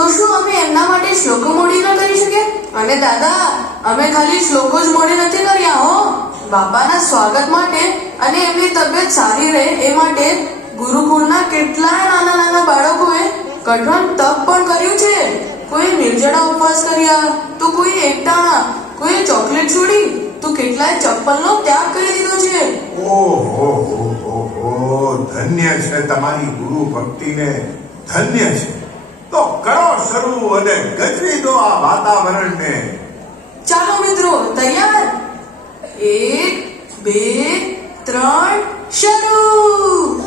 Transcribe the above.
તો શું અમે એમના માટે શ્લોકો મોડી ન કરી શકીએ? અને દાદા, અમે ખાલી શ્લોકો જ મોડી નથી કર્યા હો. બાપાના સ્વાગત માટે અને એમની તબિયત સારી રહે એ માટે ગુરુકુળના કેટલાય નાના નાના બાળકોએ કઠણ તપ પણ કર્યું છે. કોઈ નિર્જળા ઉપવાસ કર્યા, તો કોઈ એકટાણા, કોઈ ચોકલેટ છોડી, તો કેટલાય ચપ્પલનો ત્યાગ કરી દીધો છે. ઓહો, ધન્ય છે તમારી ગુરુ ભક્તિને, ધન્ય છે. તો કરો શરૂ અને ગજવી દો આ વાતાવરણને. ચાલો મિત્રો, તૈયાર? 1, 2, 3 શરૂ.